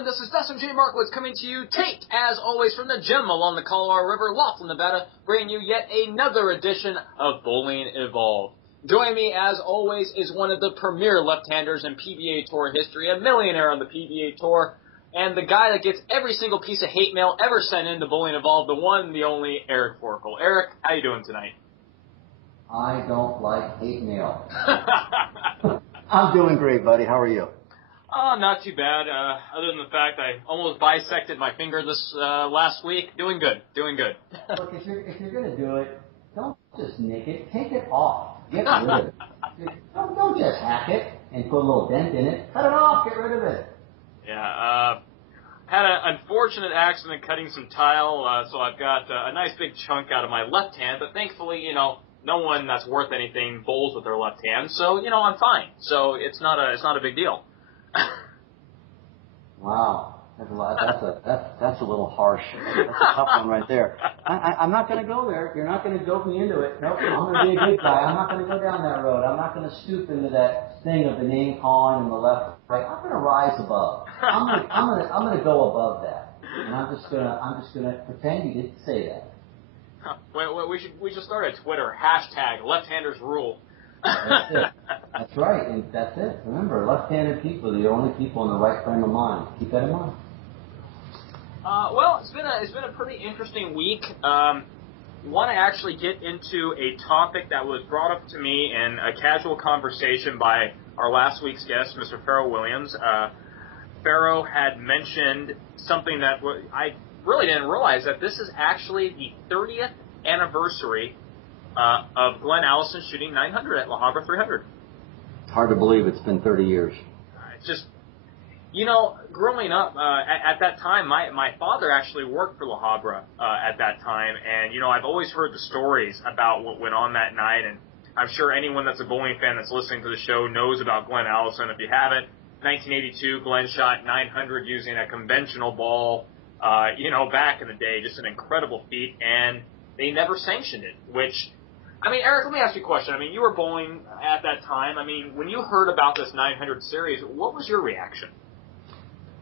gentlemen, this is Dustin J. Markowitz coming to you, taped, as always, from the gym along the Colorado River, Laughlin, Nevada, bringing you yet another edition of Bowling Evolved. Joining me, as always, is one of the premier left-handers in PBA Tour history, a millionaire on the PBA Tour, and the guy that gets every single piece of hate mail ever sent into Bowling Evolved, the one, the only, Eric Forkel. Eric, how you doing tonight? I don't like hate mail. I'm doing great, buddy. How are you? Oh, not too bad. Other than the fact I almost bisected my finger this last week. Doing good. Look, if you're going to do it, don't just nick it. Take it off. Get rid of it. Don't just hack it and put a little dent in it. Cut it off. Get rid of it. Yeah. Had an unfortunate accident cutting some tile, so I've got a nice big chunk out of my left hand. But thankfully, no one that's worth anything bowls with their left hand, so I'm fine. So it's not a big deal. Wow, that's a little harsh. That's a tough one right there. I'm not going to go there. You're not going to dope me into it. Nope, I'm going to be a good guy. I'm not going to go down that road. I'm not going to stoop into that thing of the name calling and the left right. I'm going to rise above. I'm going to go above that, and I'm just going to pretend you didn't say that. Well, we should start a Twitter hashtag left-handers rule. That's it. That's right, and that's it. Remember, left-handed people are the only people in the right frame of mind. Keep that in mind. Well, it's been a pretty interesting week. Want to actually get into a topic that was brought up to me in a casual conversation by our last week's guest, Mr. Pharoah Williams. Pharoah had mentioned something that I really didn't realize, that this is actually the 30th anniversary of Glenn Allison shooting 900 at La Habra 300. It's hard to believe it's been 30 years. It's just, growing up, at that time, my father actually worked for La Habra at that time, and, I've always heard the stories about what went on that night, and I'm sure anyone that's a bowling fan that's listening to the show knows about Glenn Allison. If you haven't, 1982, Glenn shot 900 using a conventional ball, back in the day, just an incredible feat, and they never sanctioned it, which, Eric, let me ask you a question. You were bowling at that time. When you heard about this 900 series, what was your reaction?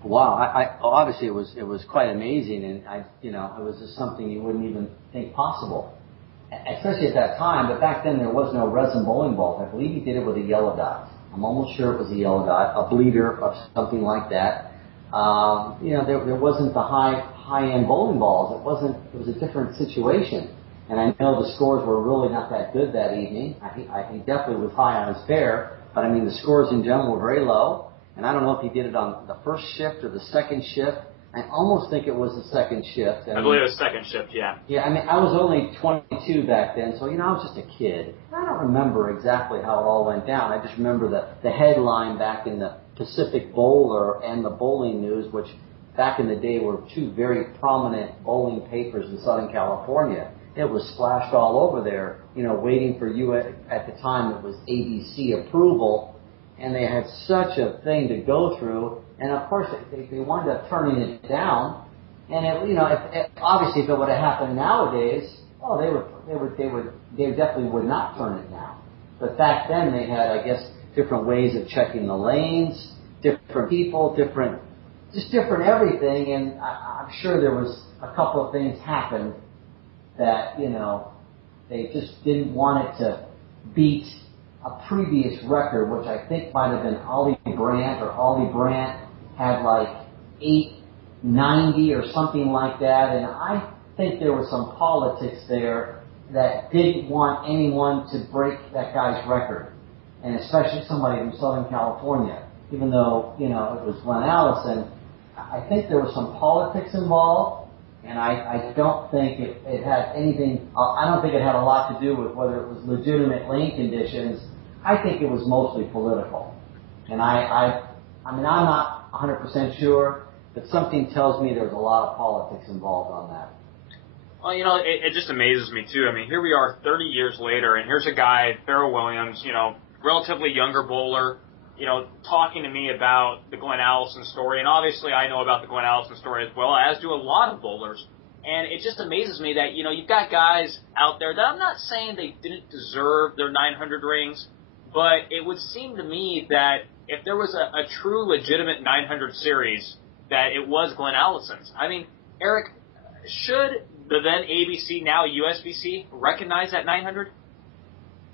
Wow, I obviously it was quite amazing, and it was just something you wouldn't even think possible, especially at that time. But back then there was no resin bowling balls. I believe he did it with a yellow dot. I'm almost sure it was a yellow dot, a bleeder or something like that. There wasn't the high-end bowling balls. It was a different situation. And I know the scores were really not that good that evening. He definitely was high on his pair, but the scores in general were very low. And I don't know if he did it on the first shift or the second shift. I almost think it was the second shift. I believe it was second shift, yeah. Yeah, I was only 22 back then, so, I was just a kid. I don't remember exactly how it all went down. I just remember the headline back in the Pacific Bowler and the Bowling News, which back in the day were two very prominent bowling papers in Southern California. It was splashed all over there, waiting for you at the time it was ABC approval, and they had such a thing to go through, and of course they wound up turning it down, and obviously if it would have happened nowadays, they definitely would not turn it down. But back then they had, I guess, different ways of checking the lanes, different people, different everything, and I'm sure there was a couple of things happened that, they just didn't want it to beat a previous record, which I think might have been Ollie Brandt, or Ollie Brandt had like 890 or something like that, and I think there was some politics there that didn't want anyone to break that guy's record, and especially somebody from Southern California, even though, it was Glenn Allison. I think there was some politics involved. And I don't think it had anything, I don't think it had a lot to do with whether it was legitimate lane conditions. I think it was mostly political. And I'm not 100% sure, but something tells me there's a lot of politics involved on that. Well, it just amazes me, too. Here we are 30 years later, and here's a guy, Pharoah Williams, relatively younger bowler, talking to me about the Glenn Allison story. And obviously I know about the Glenn Allison story as well, as do a lot of bowlers. And it just amazes me that, you've got guys out there that I'm not saying they didn't deserve their 900 rings, but it would seem to me that if there was a true legitimate 900 series, that it was Glenn Allison's. I mean, Eric, should the then ABC, now USBC, recognize that 900?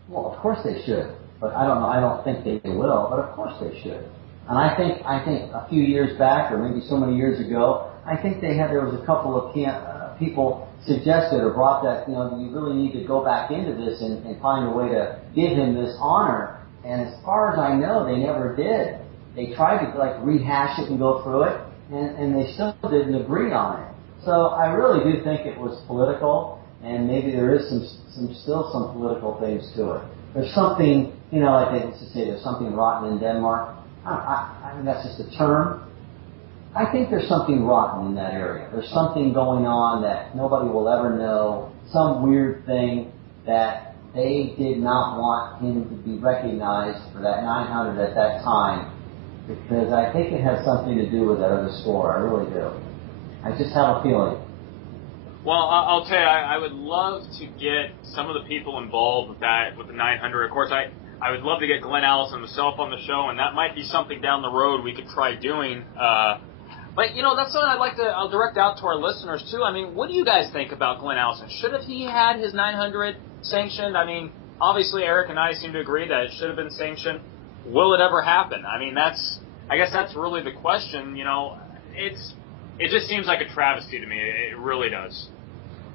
Well, of course they should, but I don't know. I don't think they will, but of course they should. And I think a few years back, or maybe so many years ago, I think there was a couple of people suggested or brought that, you really need to go back into this and find a way to give him this honor. And as far as I know, they never did. They tried to rehash it and go through it, and they still didn't agree on it. So I really do think it was political, and maybe there is still some political things to it. There's something, like they used to say, there's something rotten in Denmark. I mean, that's just a term. I think there's something rotten in that area. There's something going on that nobody will ever know, some weird thing that they did not want him to be recognized for that 900 at that time, because I think it has something to do with that other score. I really do. I just have a feeling. Well, I'll tell you, I would love to get some of the people involved with the 900. Of course, I would love to get Glenn Allison himself on the show, and that might be something down the road we could try doing. But, that's something I'll direct out to our listeners, too. I mean, what do you guys think about Glenn Allison? Should have he had his 900 sanctioned? I mean, obviously Eric and I seem to agree that it should have been sanctioned. Will it ever happen? I mean, I guess that's really the question. It just seems like a travesty to me. It really does.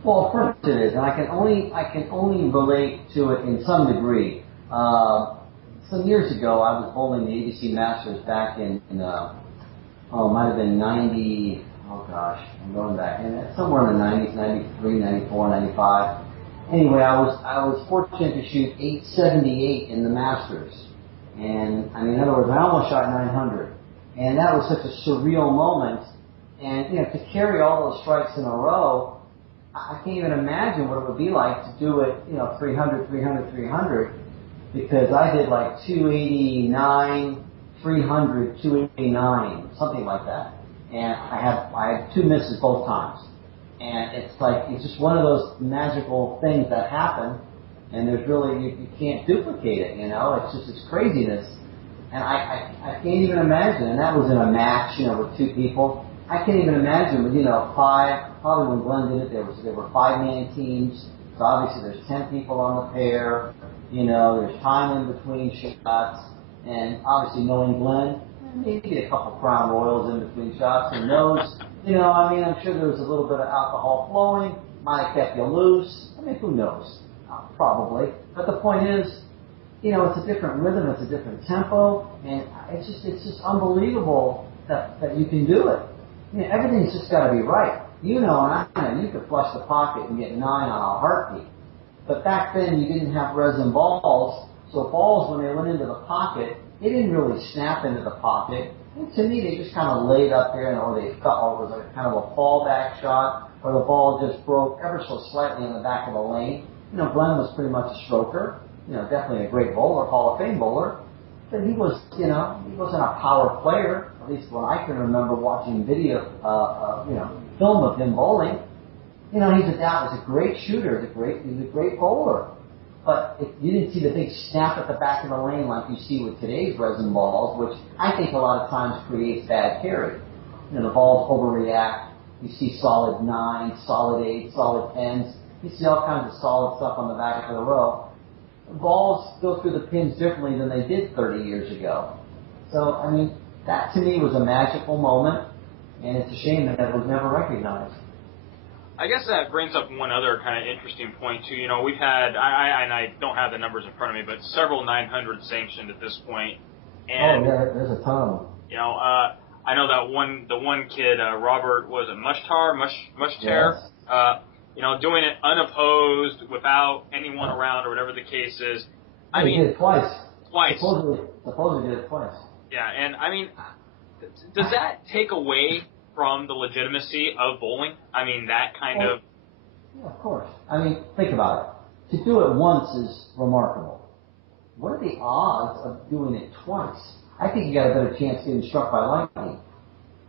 Well, of course it is, and I can only relate to it in some degree. Some years ago, I was bowling the ABC Masters back in it might have been 90, I'm going back, somewhere in the 90s, 93, 94, 95. Anyway, I was fortunate to shoot 878 in the Masters. And, in other words, I almost shot 900. And that was such a surreal moment. And, to carry all those strikes in a row, I can't even imagine what it would be like to do it, 300, 300, 300, because I did 289, 300, 289, something like that. And I had two misses both times. And it's just one of those magical things that happen, and there's really, you can't duplicate it, it's craziness. And I can't even imagine, and that was in a match, with two people. I can't even imagine with, probably when Glenn did it, there were 5-man teams, so obviously there's 10 people on the pair, there's time in between shots, and obviously knowing Glenn, maybe a couple Crown Royals in between shots, and those, I'm sure there was a little bit of alcohol flowing, might have kept you loose, who knows, probably, but the point is, it's a different rhythm, it's a different tempo, and it's just unbelievable that you can do it. Everything's just got to be right. And I know, you could flush the pocket and get 9 on a heartbeat. But back then, you didn't have resin balls, so balls, when they went into the pocket, they didn't really snap into the pocket. And to me, they just kind of laid up there, or it was a kind of a fallback shot, or the ball just broke ever so slightly in the back of the lane. Glenn was pretty much a stroker, definitely a great bowler, Hall of Fame bowler. But he was, he wasn't a power player, at least when I can remember watching video, film of him bowling. He's a great shooter, he's a great bowler. But you didn't see the big snap at the back of the lane like you see with today's resin balls, which I think a lot of times creates bad carry. The balls overreact. You see solid 9s, solid 8s, solid 10s. You see all kinds of solid stuff on the back of the row. Balls go through the pins differently than they did 30 years ago. So, that to me was a magical moment, and it's a shame that it was never recognized. I guess that brings up one other kind of interesting point, too. We've had, I don't have the numbers in front of me, but several 900 sanctioned at this point. And, there's a ton. I know that the one kid, Robert, was it Mushtar? Yes. Doing it unopposed, without anyone around, or whatever the case is. He did it twice. Twice. Supposedly did it twice. Yeah, and does that take away from the legitimacy of bowling? That kind of... Yeah, of course. Think about it. To do it once is remarkable. What are the odds of doing it twice? I think you got a better chance getting struck by lightning.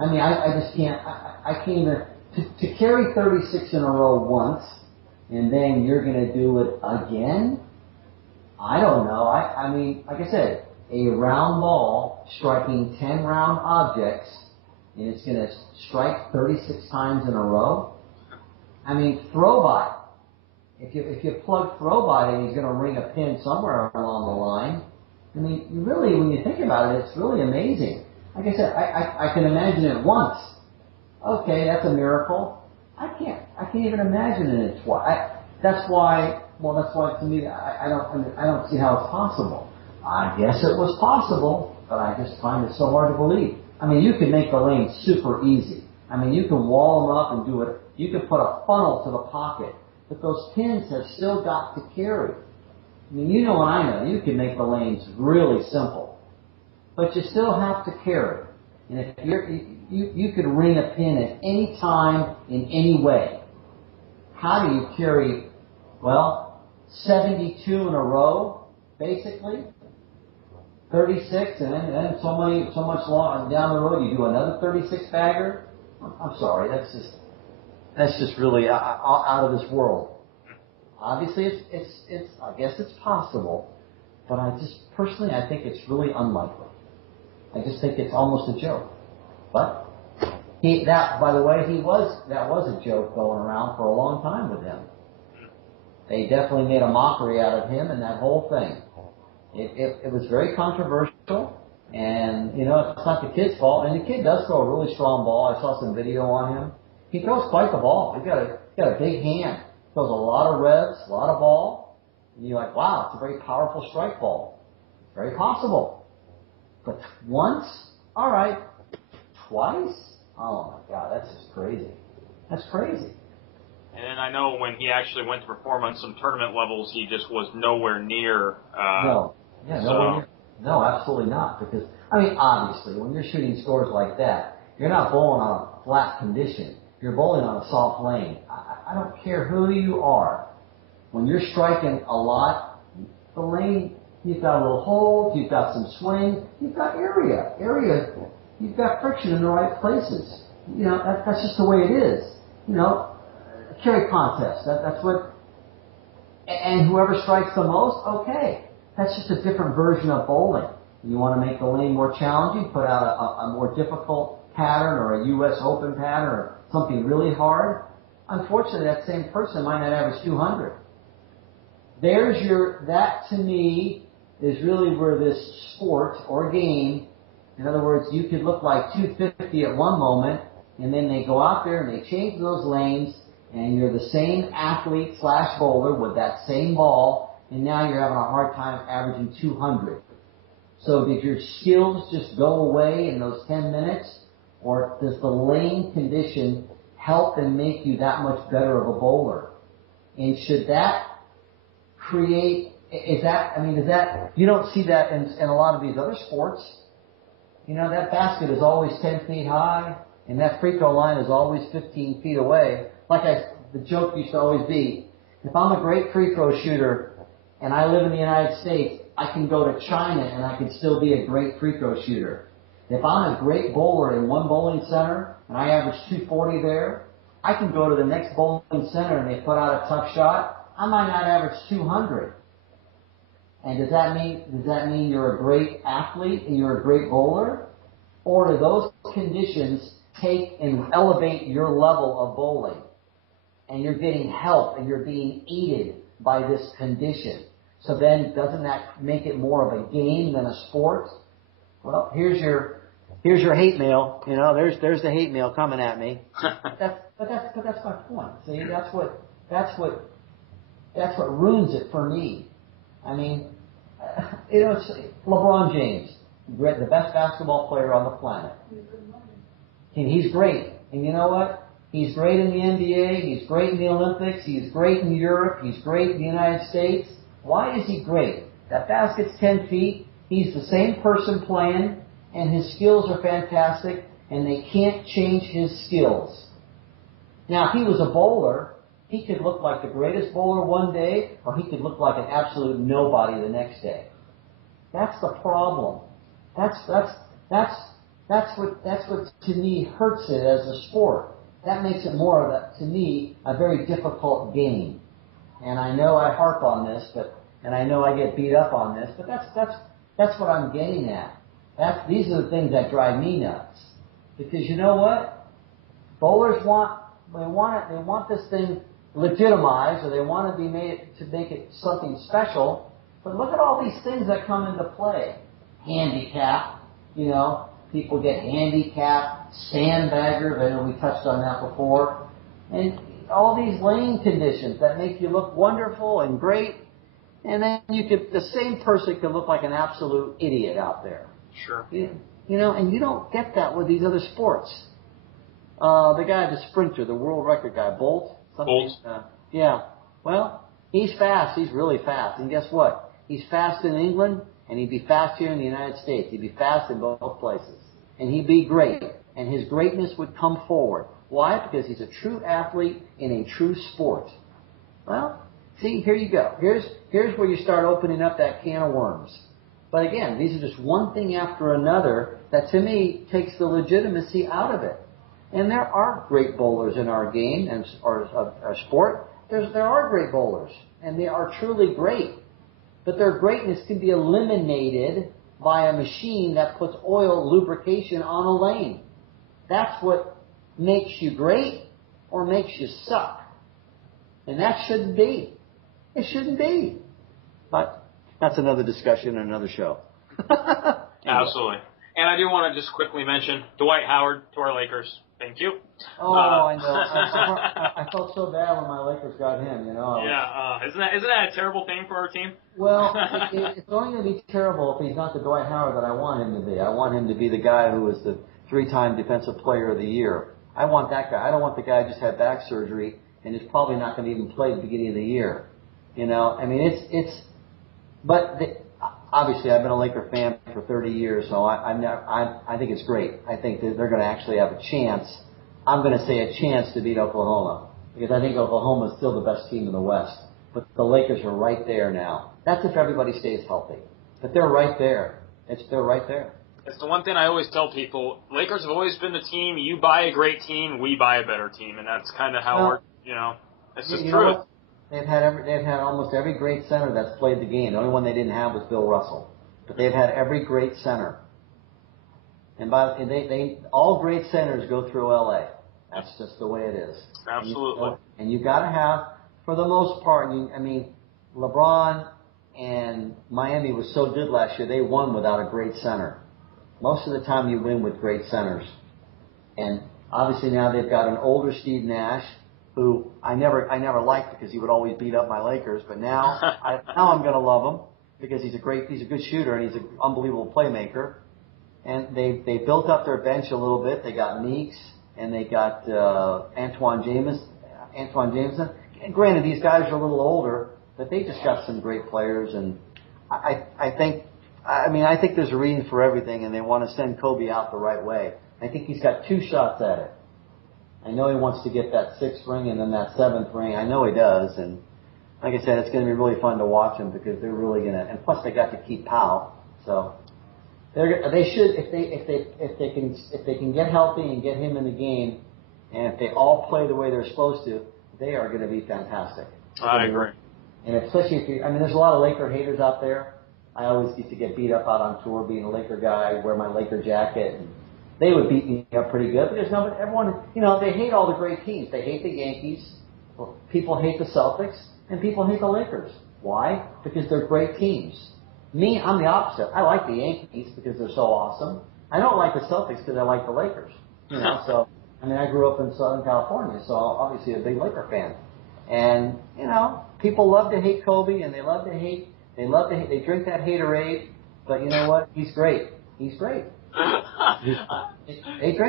I just can't... I can't even... To carry 36 in a row once, and then you're going to do it again? I don't know. Like I said, a round ball striking 10 round objects and it's going to strike 36 times in a row. I mean, throw by. If you plug throw by in, he's going to ring a pin somewhere along the line. I mean, really, when you think about it, it's really amazing. Like I said, I can imagine it once. Okay, that's a miracle. I can't even imagine it twice. That's why to me, I don't see how it's possible. I guess it was possible, but I just find it so hard to believe. I mean, you can make the lane super easy. I mean, you can wall them up and do it. You can put a funnel to the pocket, but those pins have still got to carry. I mean, you know and I know, you can make the lanes really simple, but you still have to carry. And if you could ring a pin at any time in any way. How do you carry, 72 in a row, basically? 36, and then so much long down the road, you do another 36 bagger? I'm sorry, that's just really out of this world. Obviously, I guess it's possible, but I think it's really unlikely. I just think it's almost a joke. But by the way, that was a joke going around for a long time with him. They definitely made a mockery out of him and that whole thing. It was very controversial, and it's not the kid's fault. And the kid does throw a really strong ball. I saw some video on him. He throws quite the ball. He's got a big hand. Throws a lot of revs, a lot of ball. And you're like, wow, it's a very powerful strike ball. Very possible. But once, all right. Twice? Oh my God, that's just crazy. That's crazy. And then I know when he actually went to perform on some tournament levels, he just was nowhere near. Nowhere near. No, absolutely not. Because, I mean, obviously, when you're shooting scores like that, you're not bowling on a flat condition. You're bowling on a soft lane. I don't care who you are. When you're striking a lot, the lane, you've got a little hold, you've got some swing, you've got area. You've got friction in the right places. That's just the way it is. Carry contest. That's what. And whoever strikes the most, okay. That's just a different version of bowling. You want to make the lane more challenging, put out a more difficult pattern or a U.S. Open pattern or something really hard. Unfortunately, that same person might not average 200. That to me is really where this sport or game, in other words, you could look like 250 at one moment, and then they go out there and they change those lanes, and you're the same athlete / bowler with that same ball, and now you're having a hard time averaging 200. So did your skills just go away in those 10 minutes, or does the lane condition help and make you that much better of a bowler? And should that create, is that, you don't see that in a lot of these other sports. That basket is always 10 feet high, and that free throw line is always 15 feet away. The joke used to always be, if I'm a great free throw shooter and I live in the United States, I can go to China and I can still be a great free throw shooter. If I'm a great bowler in one bowling center and I average 240 there, I can go to the next bowling center and they put out a tough shot. I might not average 200. And does that mean you're a great athlete and you're a great bowler? Or do those conditions take and elevate your level of bowling? And you're getting help and you're being aided by this condition. So then doesn't that make it more of a game than a sport? Well, here's your hate mail. There's the hate mail coming at me. But that's my point. See, that's what ruins it for me. I mean, it's LeBron James, the best basketball player on the planet. And he's great. And you know what? He's great in the NBA. He's great in the Olympics. He's great in Europe. He's great in the United States. Why is he great? That basket's 10 feet. He's the same person playing, and his skills are fantastic, and they can't change his skills. Now, if he was a bowler, he could look like the greatest bowler one day, or he could look like an absolute nobody the next day. That's the problem. That's what to me hurts it as a sport. That makes it more of to me, a very difficult game. And I know I harp on this, and I know I get beat up on this, but that's what I'm getting at. These are the things that drive me nuts. Because you know what? Bowlers want this thing legitimized, or they want to be made to make it something special. But look at all these things that come into play. Handicap, people get handicapped, sandbaggers, I know we touched on that before, and all these lane conditions that make you look wonderful and great, and then the same person could look like an absolute idiot out there. Sure. And you don't get that with these other sports. The guy, the sprinter, the world record guy, Bolt. Yeah. Well, he's fast. He's really fast. And guess what? He's fast in England, and he'd be fast here in the United States. He'd be fast in both places. And he'd be great. And his greatness would come forward. Why? Because he's a true athlete in a true sport. Well, see, here you go. Here's where you start opening up that can of worms. But again, these are just one thing after another that, to me, takes the legitimacy out of it. And there are great bowlers in our game and our sport. There are great bowlers, and they are truly great. But their greatness can be eliminated by a machine that puts oil lubrication on a lane. That's what makes you great or makes you suck. And that shouldn't be. It shouldn't be. But that's another discussion and another show. Absolutely. And I do want to just quickly mention Dwight Howard to our Lakers. Thank you. Oh, I know. I felt so bad when my Lakers got him, Yeah, isn't that a terrible thing for our team? Well, it's only going to be terrible if he's not the Dwight Howard that I want him to be. I want him to be the guy who was the 3-time Defensive Player of the Year. I want that guy. I don't want the guy who just had back surgery and is probably not going to even play at the beginning of the year. Obviously, I've been a Laker fan for 30 years, so I think it's great. I think that they're going to actually have a chance. I'm going to say a chance to beat Oklahoma, because I think Oklahoma is still the best team in the West. But the Lakers are right there now. That's if everybody stays healthy. But they're right there. They're right there. It's the one thing I always tell people. Lakers have always been the team. You buy a great team, we buy a better team, and that's kind of how it's just true. They've had almost every great center that's played the game. The only one they didn't have was Bill Russell. But they've had every great center. And all great centers go through LA. That's just the way it is. Absolutely. And you've got to have, for the most part, LeBron and Miami was so good last year, they won without a great center. Most of the time you win with great centers. And obviously now they've got an older Steve Nash, who I never liked because he would always beat up my Lakers, but now I'm going to love him because he's a good shooter and he's an unbelievable playmaker. And they built up their bench a little bit. They got Meeks and they got Antoine Jameson. And granted, these guys are a little older, but they just got some great players. And I think there's a reason for everything, and they want to send Kobe out the right way. I think he's got 2 shots at it. I know he wants to get that 6th ring and then that 7th ring. I know he does, and like I said, it's going to be really fun to watch him because they're really going to. And plus, they got to keep Powell, so they should if they can get healthy and get him in the game, and if they all play the way they're supposed to, they are going to be fantastic. I agree. And especially if there's a lot of Laker haters out there. I always used to get beat up out on tour being a Laker guy, wear my Laker jacket. And they would beat me up pretty good because everyone, they hate all the great teams. They hate the Yankees. People hate the Celtics, and people hate the Lakers. Why? Because they're great teams. Me, I'm the opposite. I like the Yankees because they're so awesome. I don't like the Celtics because I like the Lakers. So I grew up in Southern California, so obviously a big Laker fan. And people love to hate Kobe, and they drink that haterade. But you know what? He's great. They drink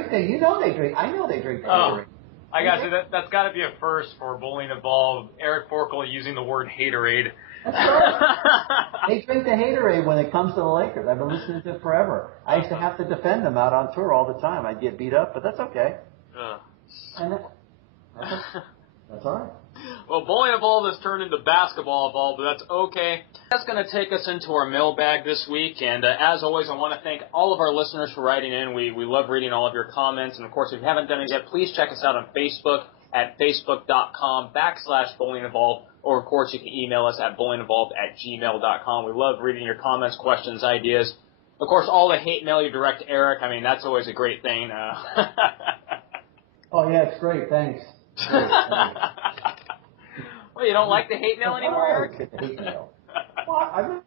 that. They drink. I know they drink that. Haterade. I got you. That's got to be a first for Bowling Evolved. Eric Forkel using the word haterade. That's right. They drink the haterade when it comes to the Lakers. I've been listening to it forever. I used to have to defend them out on tour all the time. I'd get beat up, but that's okay. That's all right. Well, Bowling Evolved has turned into Basketball Evolved, but that's okay. That's going to take us into our mailbag this week, and as always, I want to thank all of our listeners for writing in. We love reading all of your comments, and of course, if you haven't done it yet, please check us out on Facebook at facebook.com/Bowling Evolved, or of course, you can email us at bowlingevolved@gmail.com. We love reading your comments, questions, ideas. Of course, all the hate mail you direct to Eric, I mean, that's always a great thing. Oh, yeah, it's great. Thanks. Great, thanks. Well, you don't like the hate mail anymore, Eric? The hate mail. Well,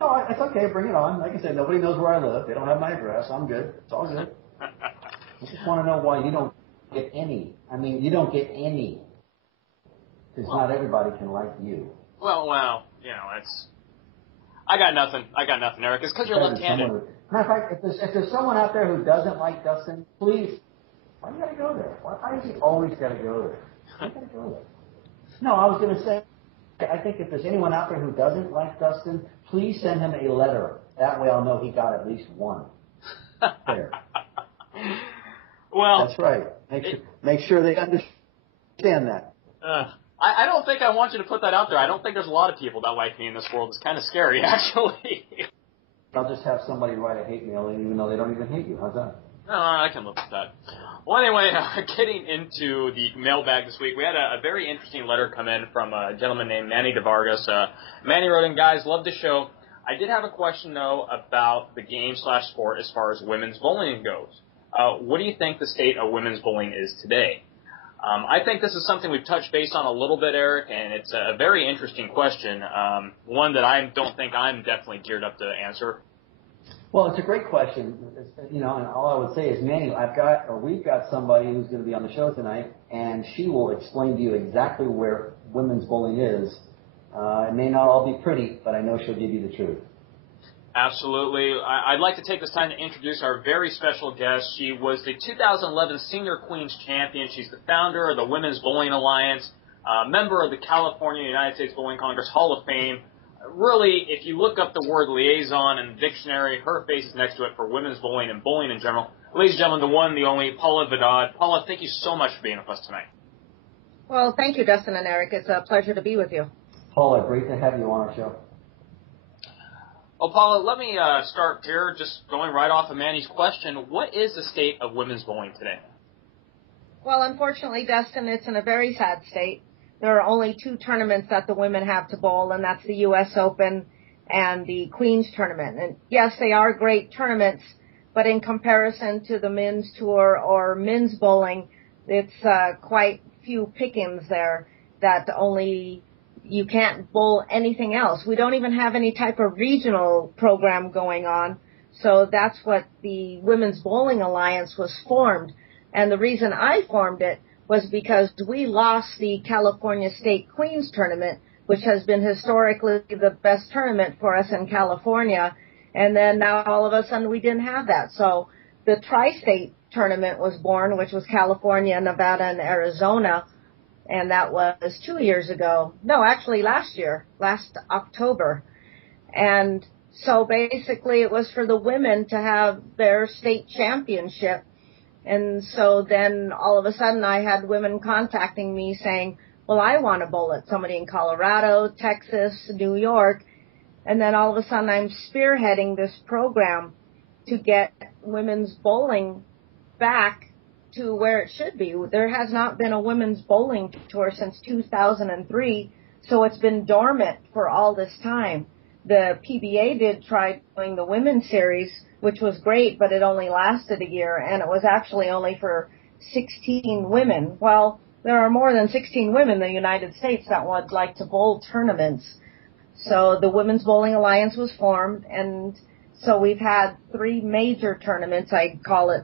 no, it's okay. Bring it on. Like I said, nobody knows where I live. They don't have my address. I'm good. It's all good. I just want to know why you don't get any. I mean, you don't get any. Because not everybody can like you. Well, you know, it's... I got nothing, Eric. It's because you're left-handed. Matter of fact, if there's someone out there who doesn't like Dustin, please, why you got to go there? Why is he always got to go there? Why you got to go there? No, I was going to say, I think if there's anyone out there who doesn't like Dustin, please send him a letter. That way I'll know he got at least one. There. Well, that's right. Make sure they understand that. I don't think I want you to put that out there. I don't think there's a lot of people that like me in this world. It's kind of scary, actually. I'll just have somebody write a hate mail even though they don't even hate you. How's that? No, I can live with that. Well, anyway, getting into the mailbag this week, we had a very interesting letter come in from a gentleman named Manny DeVargas. Manny wrote in, guys, love the show. I did have a question, though, about the game/sport as far as women's bowling goes. What do you think the state of women's bowling is today? I think this is something we've touched base on a little bit, Eric, and it's a very interesting question, one that I don't think I'm definitely geared up to answer. Well, it's a great question, you know, and all I would say is, Manny, we've got somebody who's going to be on the show tonight, and she will explain to you exactly where women's bowling is. It may not all be pretty, but I know she'll give you the truth. Absolutely. I'd like to take this time to introduce our very special guest. She was the 2011 Senior Queens Champion. She's the founder of the Women's Bowling Alliance, member of the California United States Bowling Congress Hall of Fame. Really, if you look up the word liaison in the dictionary, her face is next to it for women's bowling and bowling in general. Ladies and gentlemen, the one, the only, Paula Vidad. Paula, thank you so much for being with us tonight. Well, thank you, Dustin and Eric. It's a pleasure to be with you. Paula, great to have you on our show. Well, Paula, let me start here, just going right off of Manny's question. What is the state of women's bowling today? Well, unfortunately, Dustin, it's in a very sad state. There are only 2 tournaments that the women have to bowl, and that's the U.S. Open and the Queens Tournament. And yes, they are great tournaments, but in comparison to the men's tour or men's bowling, it's quite few pickings there that only you can't bowl anything else. We don't even have any type of regional program going on. So that's what the Women's Bowling Alliance was formed. And the reason I formed it was because we lost the California State Queens Tournament, which has been historically the best tournament for us in California. And then now all of a sudden we didn't have that. So the Tri-State Tournament was born, which was California, Nevada, and Arizona. And that was 2 years ago. No, actually last year, last October. And so basically it was for the women to have their state championship. And so then all of a sudden I had women contacting me saying, well, I want to bowl it. Somebody in Colorado, Texas, New York. And then all of a sudden I'm spearheading this program to get women's bowling back to where it should be. There has not been a women's bowling tour since 2003, so it's been dormant for all this time. The PBA did try doing the women's series, which was great, but it only lasted a year, and it was actually only for 16 women. Well, there are more than 16 women in the United States that would like to bowl tournaments. So the Women's Bowling Alliance was formed, and so we've had 3 major tournaments. I call it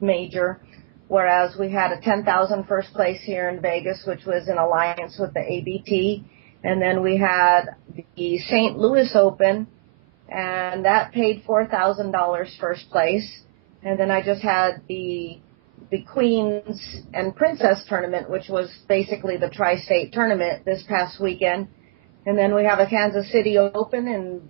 major, whereas we had a 10,000 first place here in Vegas, which was in alliance with the ABT. And then we had the St. Louis Open, and that paid $4,000 first place. And then I just had the Queens and Princess tournament, which was basically the tri-state tournament this past weekend. And then we have a Kansas City Open, and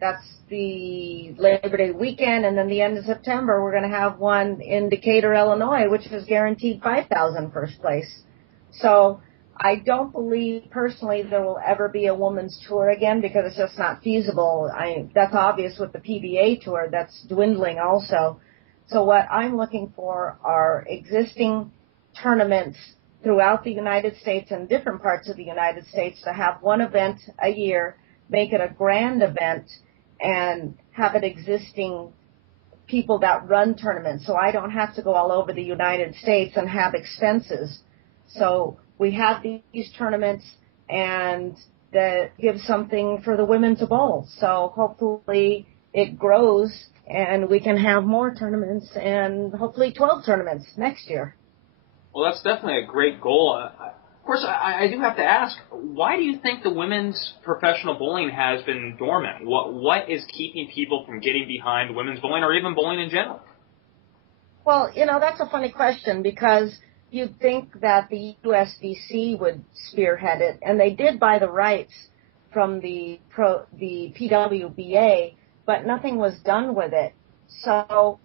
that's the Labor Day weekend. And then the end of September, we're going to have one in Decatur, Illinois, which is guaranteed $5,000 first place. So I don't believe personally there will ever be a women's tour again because it's just not feasible. That's obvious with the PBA tour. That's dwindling also. So what I'm looking for are existing tournaments throughout the United States and different parts of the United States to have one event a year, make it a grand event, and have an existing people that run tournaments, so I don't have to go all over the United States and have expenses. So we have these tournaments, and that gives something for the women to bowl. So hopefully it grows, and we can have more tournaments, and hopefully 12 tournaments next year. Well, that's definitely a great goal. Of course, I do have to ask, why do you think the women's professional bowling has been dormant? What is keeping people from getting behind women's bowling or even bowling in general? Well, that's a funny question, because you'd think that the USBC would spearhead it, and they did buy the rights from the PWBA, but nothing was done with it. So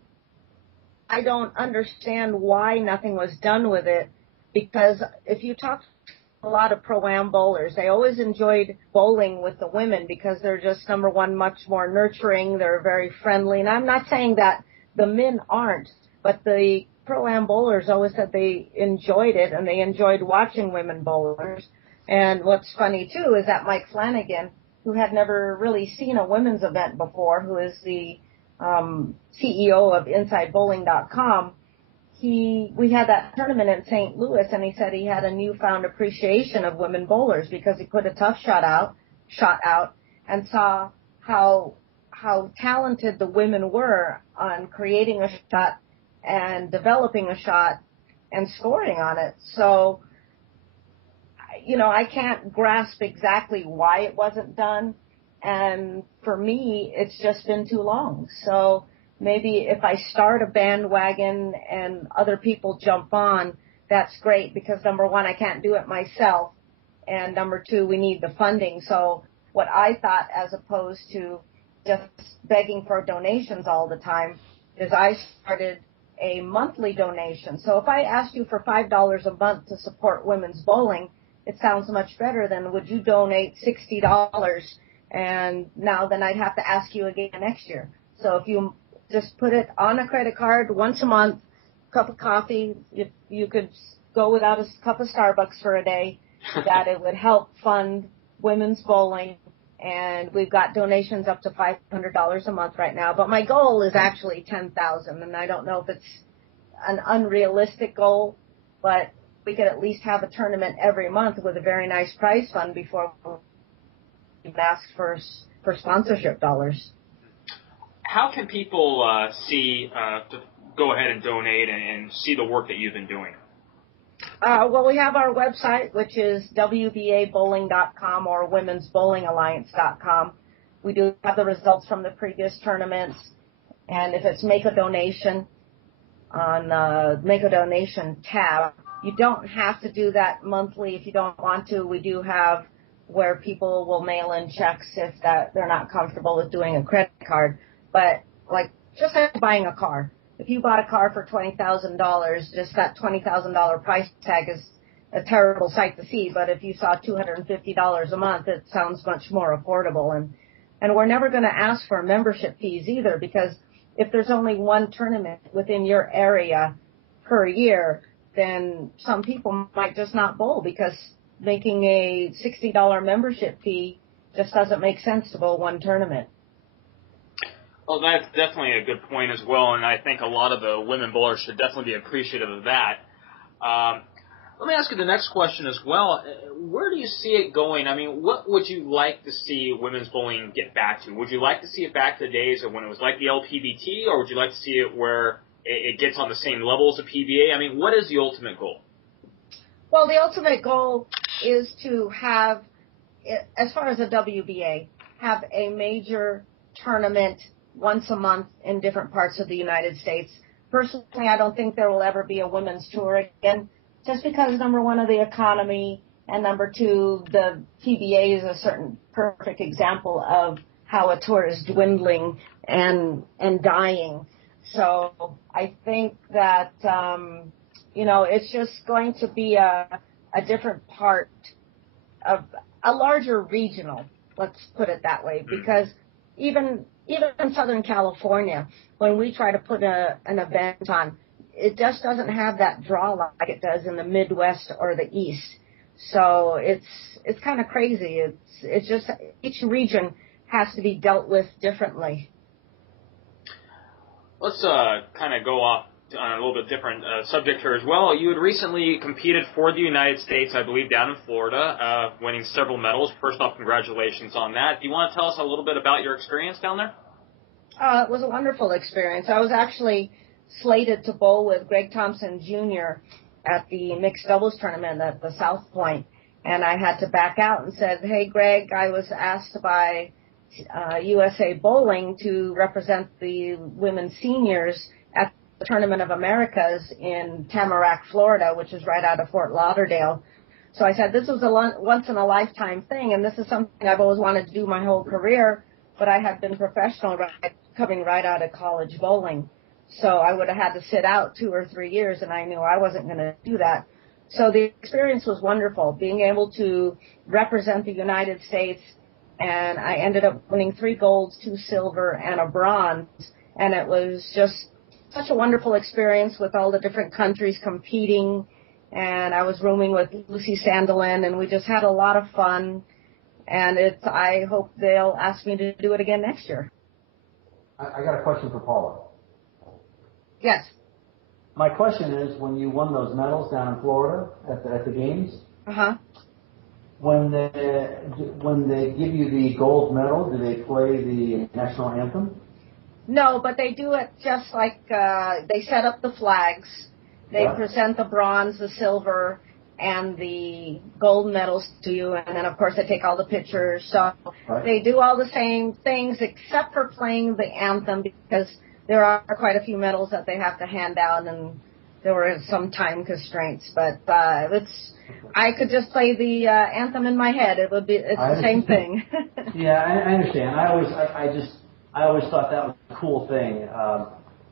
I don't understand why nothing was done with it, because if you talk to a lot of pro-am bowlers, they always enjoyed bowling with the women because they're just, number one, much more nurturing, they're very friendly, and I'm not saying that the men aren't, but the pro-am bowlers always said they enjoyed it, and they enjoyed watching women bowlers. And what's funny, too, is that Mike Flanagan, who had never really seen a women's event before, who is the CEO of InsideBowling.com, we had that tournament in St. Louis, and he said he had a newfound appreciation of women bowlers because he put a tough shot out and saw how talented the women were on creating a shot and developing a shot and scoring on it. So, I can't grasp exactly why it wasn't done. And for me, it's just been too long. So maybe if I start a bandwagon and other people jump on, that's great, because number one, I can't do it myself. And number two, we need the funding. So what I thought, as opposed to just begging for donations all the time, is I started a monthly donation. So if I asked you for $5 a month to support women's bowling, it sounds much better than, would you donate $60? And now then I'd have to ask you again next year. So if you just put it on a credit card once a month, cup of coffee, if you could go without a cup of Starbucks for a day, that it would help fund women's bowling. And we've got donations up to $500 a month right now. But my goal is actually $10,000, and I don't know if it's an unrealistic goal, but we could at least have a tournament every month with a very nice prize fund before we ask for sponsorship dollars. How can people to go ahead and donate and see the work that you've been doing? Well, we have our website, which is WBAbowling.com or Women'sBowlingAlliance.com. We do have the results from the previous tournaments, and if it's make a donation on the make a donation tab, you don't have to do that monthly if you don't want to. We do have where people will mail in checks if that they're not comfortable with doing a credit card. But like just like buying a car. If you bought a car for $20,000, just that $20,000 price tag is a terrible sight to see. But if you saw $250 a month, it sounds much more affordable. And we're never going to ask for membership fees either, because if there's only one tournament within your area per year, then some people might just not bowl, because making a $60 membership fee just doesn't make sense to bowl one tournament. Well, that's definitely a good point as well, and I think a lot of the women bowlers should definitely be appreciative of that. Let me ask you the next question as well. Where do you see it going? I mean, what would you like to see women's bowling get back to? Would you like to see it back to the days of when it was like the LPBT, or would you like to see it where it gets on the same level as the PBA? I mean, what is the ultimate goal? Well, the ultimate goal is to have, as far as the WBA, have a major tournament once a month in different parts of the United States. Personally, I don't think there will ever be a women's tour again, just because, number one, of the economy, and number two, the PBA is a certain perfect example of how a tour is dwindling and dying. So I think that, it's just going to be a different part of a larger regional, let's put it that way, because even in Southern California, when we try to put an event on, it just doesn't have that draw like it does in the Midwest or the East. So it's kind of crazy. It's just each region has to be dealt with differently. Let's kind of go off on a little bit different subject here as well. You had recently competed for the United States, I believe, down in Florida, winning several medals. First off, congratulations on that. Do you want to tell us a little bit about your experience down there? It was a wonderful experience. I was actually slated to bowl with Greg Thompson Jr. at the mixed doubles tournament at the South Point, and I had to back out and said, hey, Greg, I was asked by USA Bowling to represent the women's seniors at the Tournament of Americas in Tamarack, Florida, which is right out of Fort Lauderdale. So I said, this was a once-in-a-lifetime thing, and this is something I've always wanted to do my whole career, but I had been professional coming right out of college bowling. So I would have had to sit out 2 or 3 years, and I knew I wasn't going to do that. So the experience was wonderful, being able to represent the United States, and I ended up winning 3 golds, 2 silver, and a bronze, and it was just such a wonderful experience with all the different countries competing, and I was rooming with Lucy Sandelin, and we just had a lot of fun, and I hope they'll ask me to do it again next year. I got a question for Paula. Yes. My question is, when you won those medals down in Florida at the games, when they give you the gold medal, do they play the national anthem? No, but they do it just like they set up the flags. They present the bronze, the silver, and the gold medals to you, and then, of course, they take all the pictures. So they do all the same things except for playing the anthem, because there are quite a few medals that they have to hand out, and there were some time constraints. But I could just play the anthem in my head. It's the same thing. Yeah, I understand. I always thought that was a cool thing.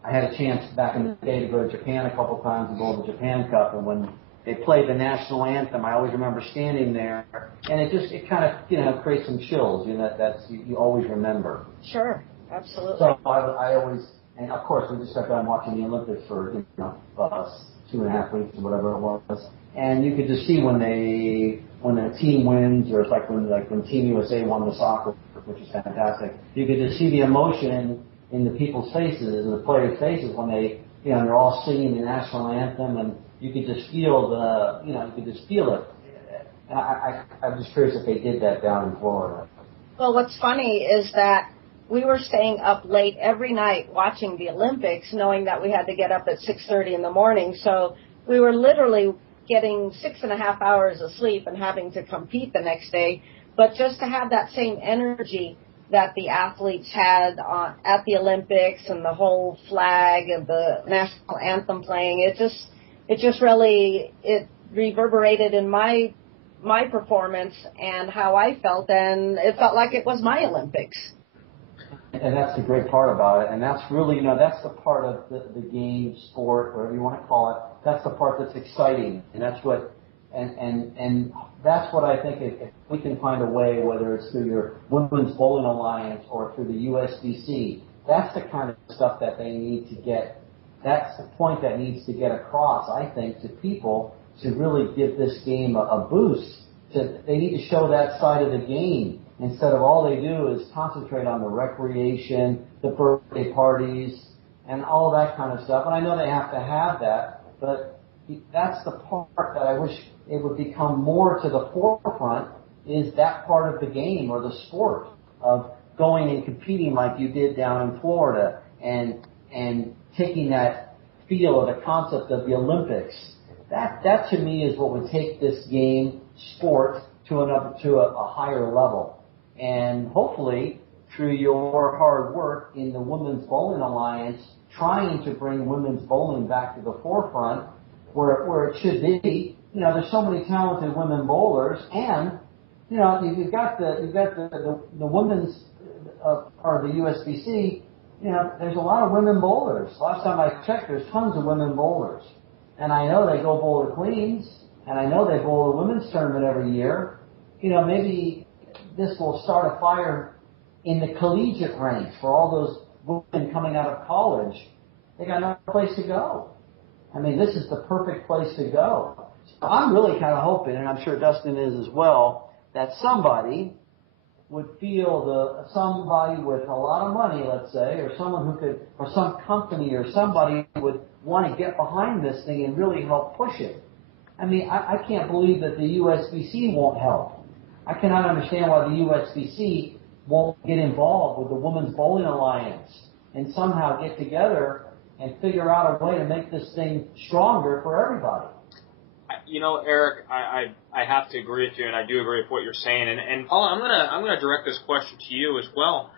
I had a chance back in the day to go to Japan a couple of times and bowl the Japan Cup, and when they played the national anthem, I always remember standing there, and it kind of creates some chills. You always remember. Sure, absolutely. So I always, and of course, we just got done watching the Olympics for 2.5 weeks or whatever it was, and you could just see when a team wins, or it's like when Team USA won the soccer, which is fantastic. You could just see the emotion in the people's faces, in the players' faces, when they're all singing the national anthem, and you could just feel it. And I'm just curious if they did that down in Florida. Well, what's funny is that we were staying up late every night watching the Olympics, knowing that we had to get up at 6:30 in the morning. So we were literally getting 6.5 hours of sleep and having to compete the next day. But just to have that same energy that the athletes had at the Olympics, and the whole flag and the national anthem playing, it just really reverberated in my performance and how I felt, and it felt like it was my Olympics. And that's the great part about it, and that's really, that's the part of the game, sport, whatever you want to call it. That's the part that's exciting, and that's what, and that's what I think. If we can find a way, whether it's through your Women's Bowling Alliance or through the USBC, that's the kind of stuff that they need to get. That's the point that needs to get across, I think, to people, to really give this game a boost. They need to show that side of the game, instead of all they do is concentrate on the recreation, the birthday parties, and all that kind of stuff. And I know they have to have that, but that's the part that I wish it would become more to the forefront, is that part of the game, or the sport of going and competing like you did down in Florida, and taking that feel of the concept of the Olympics. That to me is what would take this game, sport, to a higher level. And hopefully, through your hard work in the Women's Bowling Alliance, trying to bring women's bowling back to the forefront, where it should be. There's so many talented women bowlers, and you've got the women's part of the USBC. There's a lot of women bowlers. Last time I checked, there's tons of women bowlers, and I know they go bowl the Queens, and I know they bowl the women's tournament every year. Maybe this will start a fire in the collegiate ranks for all those women coming out of college. They got no place to go. I mean, this is the perfect place to go. So I'm really kind of hoping, and I'm sure Dustin is as well, that somebody would feel somebody with a lot of money, let's say, or someone who could, or some company or somebody would want to get behind this thing and really help push it. I mean, I can't believe that the USBC won't help. I cannot understand why the USBC won't get involved with the Women's Bowling Alliance and somehow get together and figure out a way to make this thing stronger for everybody. You know, Eric, I have to agree with you, and I do agree with what you're saying. And Paula, I'm gonna direct this question to you as well.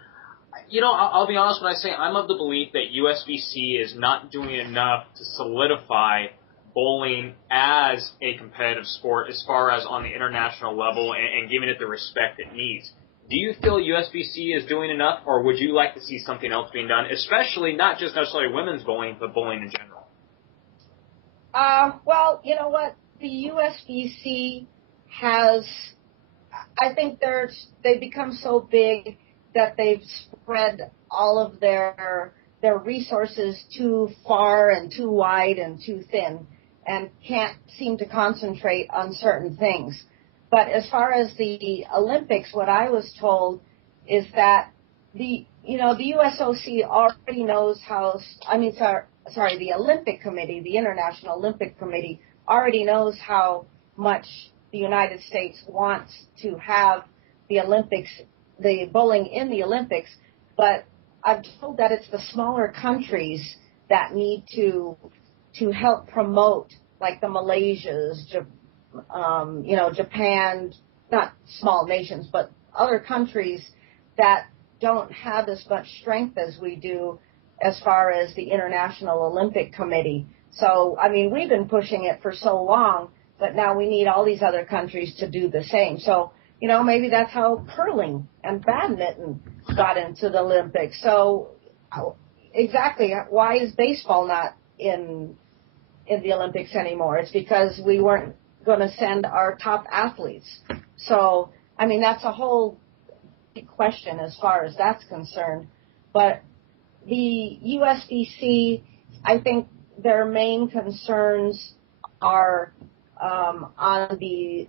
You know, I'll be honest when I say I'm of the belief that USBC is not doing enough to solidify bowling as a competitive sport as far as on the international level and giving it the respect it needs. Do you feel USBC is doing enough, or would you like to see something else being done, especially not just necessarily women's bowling, but bowling in general? Well, you know what? The USBC has, I think they've become so big that they've spread all of their resources too far and too wide and too thin and can't seem to concentrate on certain things. But as far as the Olympics, what I was told is that the USOC already knows the Olympic Committee, the International Olympic Committee, already knows how much the United States wants to have the Olympics, the bowling in the Olympics, but I'm told that it's the smaller countries that need to help promote, like the Malaysias, Japan, not small nations, but other countries that don't have as much strength as we do as far as the International Olympic Committee. So, I mean, we've been pushing it for so long, but now we need all these other countries to do the same. So, you know, maybe that's how curling and badminton got into the Olympics. So, exactly, why is baseball not in the Olympics anymore? It's because we weren't going to send our top athletes. So, I mean, that's a whole big question as far as that's concerned. But the USBC, I think their main concerns are on the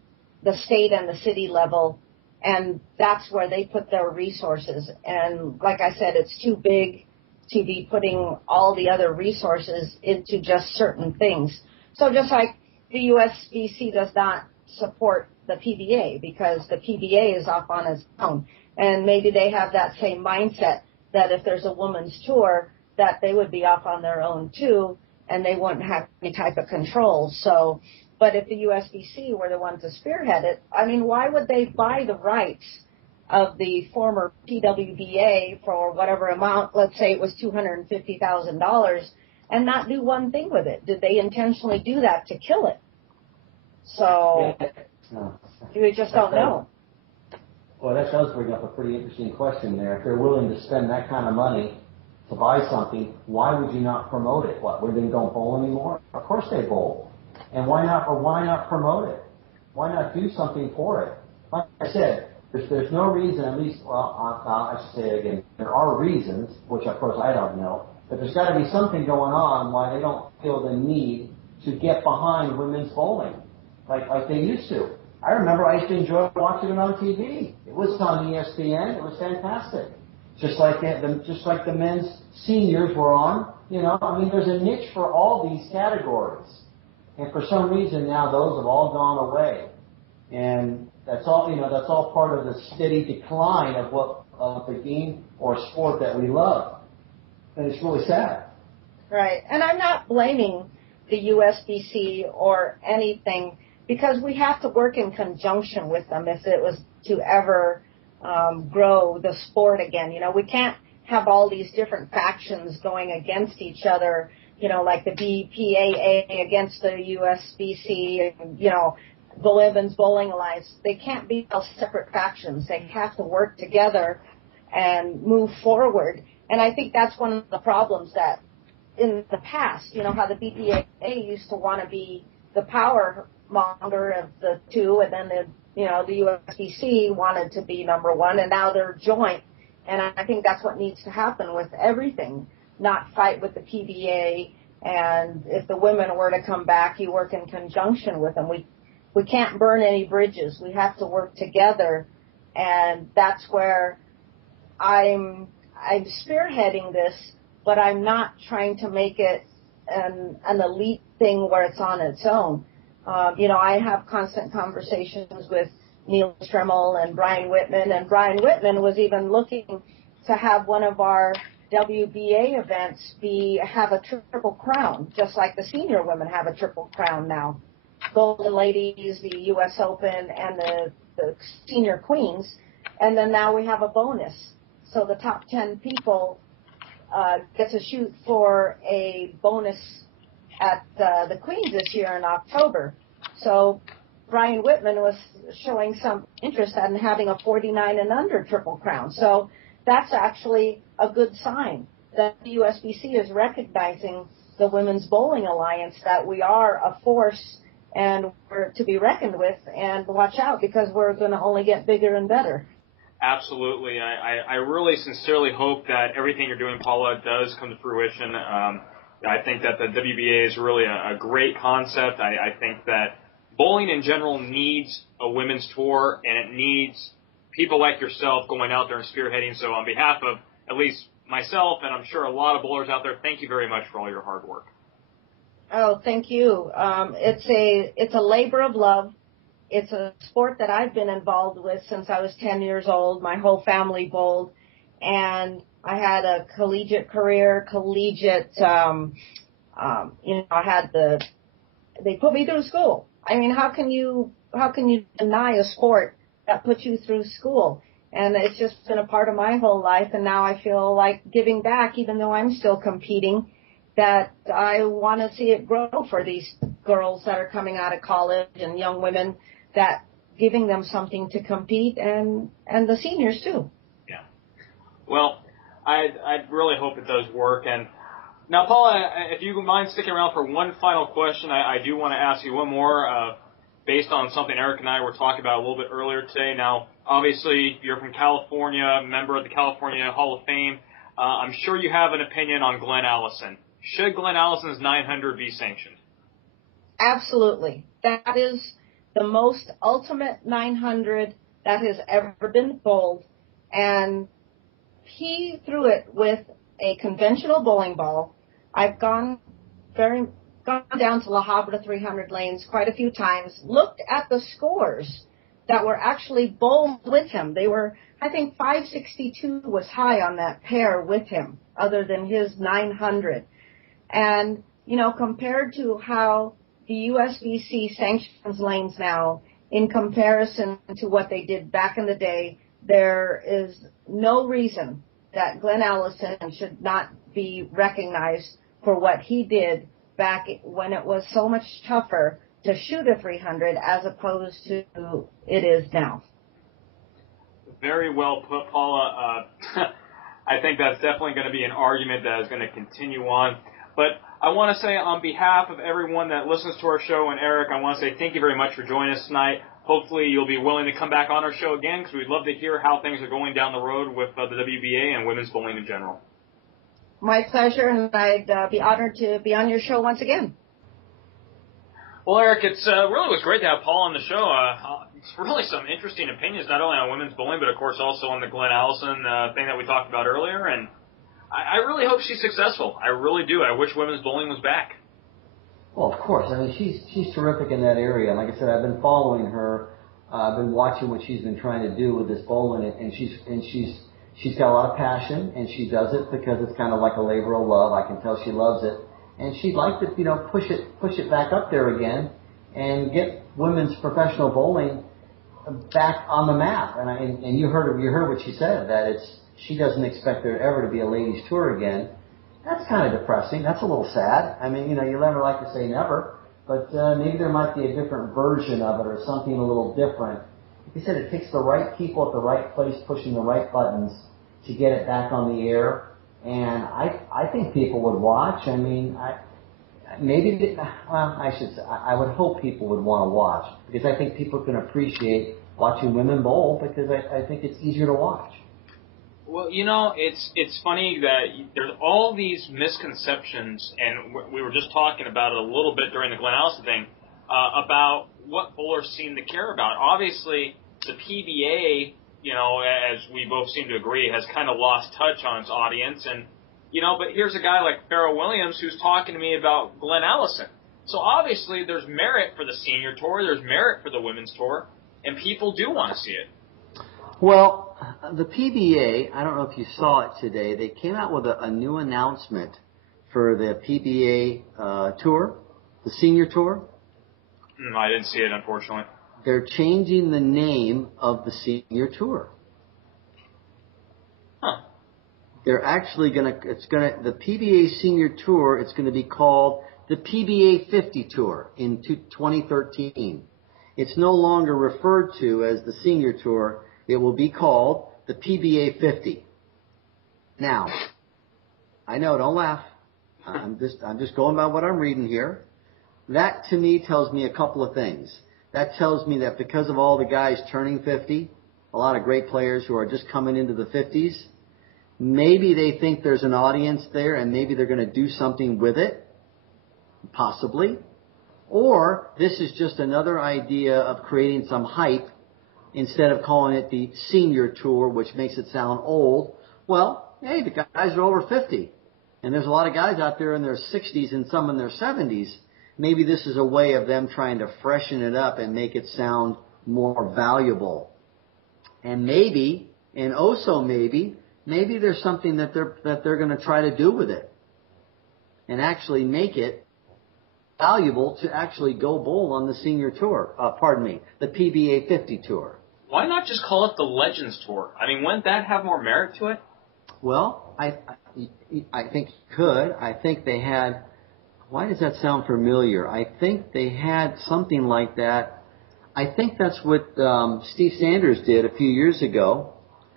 state and the city level, and that's where they put their resources. And like I said, it's too big to be putting all the other resources into just certain things. So just like the USBC does not support the PBA because the PBA is off on its own, and maybe they have that same mindset that if there's a women's tour, that they would be off on their own too, and they wouldn't have any type of control. So, but if the USBC were the ones to spearhead it, I mean, why would they buy the rights of the former PWBA for whatever amount, let's say it was $250,000, and not do one thing with it? Did they intentionally do that to kill it? So, we just don't know. Well, that does bring up a pretty interesting question there. If they're willing to spend that kind of money to buy something, why would you not promote it? What, women don't bowl anymore? Of course they bowl. And why not promote it? Why not do something for it? Like I said, there's no reason, at least, I should say it again, there are reasons, which of course I don't know, but there's got to be something going on why they don't feel the need to get behind women's bowling like they used to. I remember I used to enjoy watching it on TV. It was on ESPN. It was fantastic. Just like the men's seniors were on. You know, I mean, there's a niche for all these categories, and for some reason now those have all gone away, and that's all. You know, that's all part of the steady decline of the game or sport that we love, and it's really sad. Right, and I'm not blaming the USBC or anything, because we have to work in conjunction with them if it was to ever grow the sport again. You know, we can't have all these different factions going against each other, you know, like the BPAA against the USBC, and, you know, the Women's Bowling Alliance. They can't be all separate factions. They have to work together and move forward. And I think that's one of the problems that in the past, you know, how the BPAA used to want to be the power monger of the two, and then the USBC wanted to be number one, and now they're joint. And I think that's what needs to happen with everything, not fight with the PBA. And if the women were to come back, you work in conjunction with them. We can't burn any bridges. We have to work together And that's where I'm spearheading this, but I'm not trying to make it an elite thing where it's on its own. I have constant conversations with Neil Stremmel and Brian Whitman, and Brian Whitman was even looking to have one of our WBA events have a triple crown, just like the senior women have a triple crown now. Golden Ladies, the U.S. Open, and the senior queens, and then now we have a bonus. So the top 10 people get to shoot for a bonus at the Queens this year in October. So Brian Whitman was showing some interest in having a 49 and under triple crown. So that's actually a good sign that the USBC is recognizing the Women's Bowling Alliance, that we are a force and we're to be reckoned with, and watch out because we're going to only get bigger and better. Absolutely. I really sincerely hope that everything you're doing, Paula, does come to fruition. I think that the WBA is really a great concept. I think that bowling in general needs a women's tour, and it needs people like yourself going out there and spearheading. So on behalf of at least myself, and I'm sure a lot of bowlers out there, thank you very much for all your hard work. Oh, thank you. It's a labor of love. It's a sport that I've been involved with since I was 10 years old. My whole family bowled, and I had a collegiate career. They put me through school. I mean, how can you deny a sport that puts you through school? And it's just been a part of my whole life, and now I feel like giving back, even though I'm still competing, that I want to see it grow for these girls that are coming out of college and young women, that giving them something to compete, and the seniors too. Yeah. Well, I really hope it does work. And now, Paula, if you mind sticking around for one final question, I do want to ask you one more based on something Eric and I were talking about a little bit earlier today. Now, obviously, you're from California, member of the California Hall of Fame. I'm sure you have an opinion on Glenn Allison. Should Glenn Allison's 900 be sanctioned? Absolutely. That is the most ultimate 900 that has ever been bowled, and he threw it with a conventional bowling ball. I've gone down to La Habra 300 lanes quite a few times, looked at the scores that were actually bowled with him. They were, I think 562 was high on that pair with him, other than his 900. And, compared to how the USBC sanctions lanes now, in comparison to what they did back in the day, there is no reason that Glenn Allison should not be recognized for what he did back when it was so much tougher to shoot a 300 as opposed to it is now. Very well put, Paula. I think that's definitely going to be an argument that is going to continue on. But I want to say on behalf of everyone that listens to our show, and Eric, I want to say thank you very much for joining us tonight. Hopefully you'll be willing to come back on our show again, because we'd love to hear how things are going down the road with the WBA and women's bowling in general. My pleasure, and I'd be honored to be on your show once again. Well, Eric, it's really was great to have Paul on the show. It's really some interesting opinions, not only on women's bowling, but of course also on the Glenn Allison thing that we talked about earlier. And I really hope she's successful. I really do. I wish women's bowling was back. Well, of course. I mean, she's terrific in that area. Like I said, I've been following her. I've been watching what she's been trying to do with this bowling, and she's got a lot of passion, and she does it because it's kind of like a labor of love. I can tell she loves it, and she'd like to, push it back up there again, and get women's professional bowling back on the map. And you heard what she said, that she doesn't expect there ever to be a ladies' tour again. That's kind of depressing. That's a little sad. I mean, you never like to say never, but maybe there might be a different version of it or something a little different. Like I said, it takes the right people at the right place pushing the right buttons to get it back on the air. And I think people would watch. I mean, I would hope people would want to watch, because I think people can appreciate watching women bowl, because I think it's easier to watch. Well, it's funny that there's all these misconceptions, and we were just talking about it a little bit during the Glenn Allison thing, about what bowlers seem to care about. Obviously, the PBA as we both seem to agree, has kind of lost touch on its audience. And, but here's a guy like Pharrell Williams who's talking to me about Glenn Allison. So obviously there's merit for the senior tour, there's merit for the women's tour, and people do want to see it. Well, the PBA, I don't know if you saw it today, they came out with a new announcement for the PBA tour, the senior tour. I didn't see it, unfortunately. They're changing the name of the senior tour. Huh. They're actually the PBA senior tour, it's going to be called the PBA 50 Tour in 2013. It's no longer referred to as the senior tour. It will be called the PBA 50. Now, I know, don't laugh. I'm just going by what I'm reading here. That to me tells me a couple of things. That tells me that because of all the guys turning 50, a lot of great players who are just coming into the 50s, maybe they think there's an audience there and maybe they're going to do something with it, possibly. Or this is just another idea of creating some hype instead of calling it the senior tour, which makes it sound old. Well, hey, the guys are over 50. And there's a lot of guys out there in their 60s and some in their 70s. Maybe this is a way of them trying to freshen it up and make it sound more valuable. And maybe, and also maybe there's something that they're going to try to do with it and actually make it valuable to actually go bowl on the senior tour. The PBA 50 tour. Why not just call it the Legends Tour? I mean, wouldn't that have more merit to it? Well, I think it could. I think they had. Why does that sound familiar? I think they had something like that. I think that's what Steve Sanders did a few years ago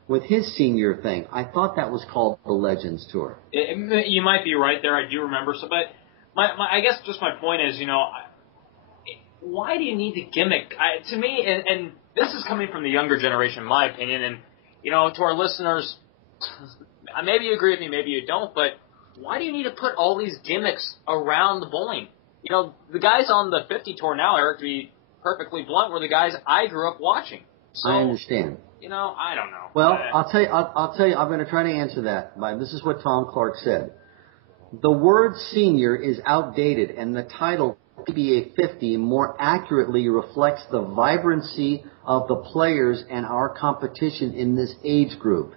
with his senior thing. I thought that was called the Legends Tour. You might be right there. I do remember. So, but I guess just my point is, why do you need to gimmick? To me, and this is coming from the younger generation, in my opinion, and, to our listeners, maybe you agree with me, maybe you don't, but why do you need to put all these gimmicks around the bowling? The guys on the 50 tour now, Eric, to be perfectly blunt, were the guys I grew up watching. So, I understand. I don't know. Well, I'll tell you, I'm going to try to answer that. This is what Tom Clark said. The word senior is outdated, and the title PBA 50 more accurately reflects the vibrancy of the players and our competition in this age group.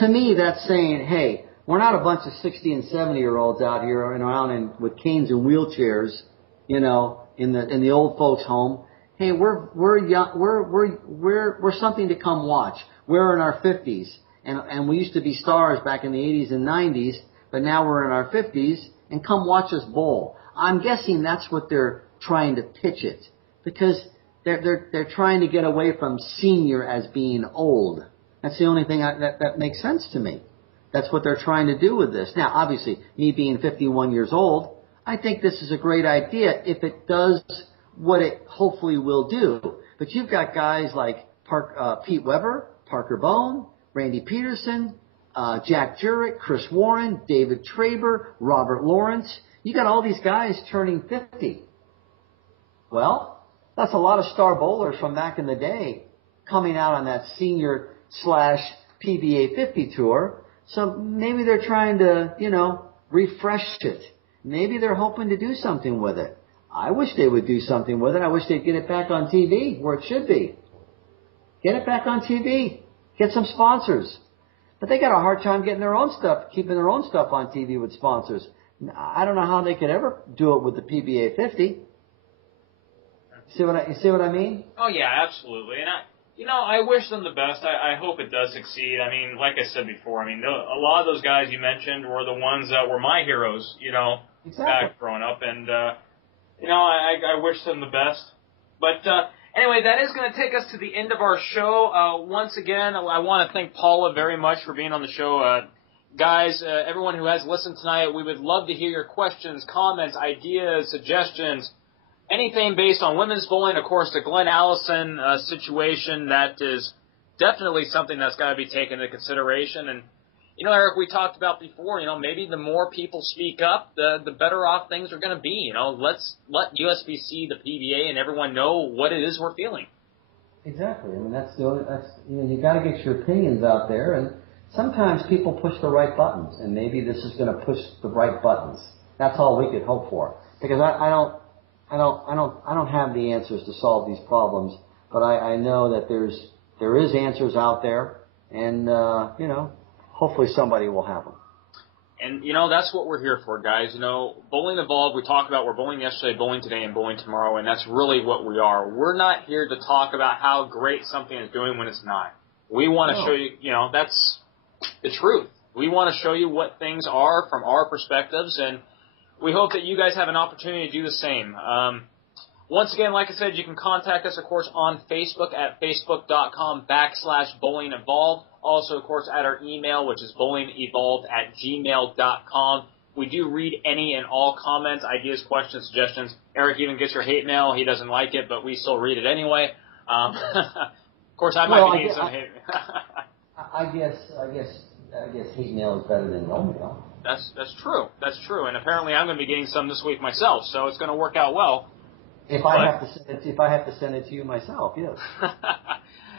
To me, that's saying, hey, we're not a bunch of 60 and 70-year-olds out here and around with canes and wheelchairs, in the old folks' home. Hey, we're young, we're something to come watch. We're in our 50s, and we used to be stars back in the 80s and 90s, but now we're in our 50s, and come watch us bowl. I'm guessing that's what they're trying to pitch it, because they're trying to get away from senior as being old. That's the only thing that makes sense to me. That's what they're trying to do with this. Now, obviously, me being 51 years old, I think this is a great idea if it does what it hopefully will do. But you've got guys like Pete Weber, Parker Bone, Randy Peterson, Jack Jurek, Chris Warren, David Traber, Robert Lawrence. You got all these guys turning 50. Well, that's a lot of star bowlers from back in the day coming out on that senior/PBA 50 tour. So maybe they're trying to, refresh it. Maybe they're hoping to do something with it. I wish they would do something with it. I wish they'd get it back on TV where it should be. Get it back on TV. Get some sponsors. But they got a hard time keeping their own stuff on TV with sponsors. I don't know how they could ever do it with the PBA 50. You see what I mean? Oh yeah, absolutely. And I wish them the best. I hope it does succeed. I mean, like I said before, a lot of those guys you mentioned were the ones that were my heroes, Exactly. Back growing up. And, I wish them the best. But anyway, that is going to take us to the end of our show. Once again, I want to thank Paula very much for being on the show. Guys, everyone who has listened tonight, we would love to hear your questions, comments, ideas, suggestions. Anything based on women's bowling, of course, the Glenn Allison situation, that is definitely something that's got to be taken into consideration. And, Eric, we talked about before, maybe the more people speak up, the better off things are going to be. Let's let USBC, the PBA, and everyone know what it is we're feeling. Exactly. I mean, you got to get your opinions out there, and sometimes people push the right buttons, and maybe this is going to push the right buttons. That's all we could hope for. Because I don't have the answers to solve these problems, but I know that there is answers out there, and hopefully somebody will have them. And, that's what we're here for, guys. Bowling Evolved, we talked about we're bowling yesterday, bowling today, and bowling tomorrow, and that's really what we are. We're not here to talk about how great something is doing when it's not. We want to show you, that's the truth. We want to show you what things are from our perspectives, and we hope that you guys have an opportunity to do the same. Once again, like I said, you can contact us, of course, on Facebook at facebook.com/Bowling Evolved. Also, of course, at our email, which is bowlingevolved@gmail.com. We do read any and all comments, ideas, questions, suggestions. Eric even gets your hate mail. He doesn't like it, but we still read it anyway. Of course, I might be getting some hate mail. I guess hate mail is better than no mail. That's true. That's true. And apparently I'm going to be getting some this week myself, so it's going to work out well. If I have to send it to you myself, yes.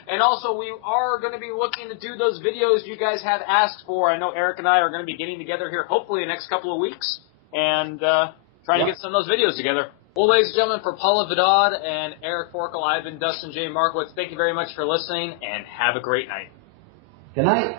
And also, we are going to be looking to do those videos you guys have asked for. I know Eric and I are going to be getting together here hopefully the next couple of weeks and trying to get some of those videos together. Well, ladies and gentlemen, for Paula Vidad and Eric Forkel, I've been Dustin J. Markowitz. Thank you very much for listening, and have a great night. Good night.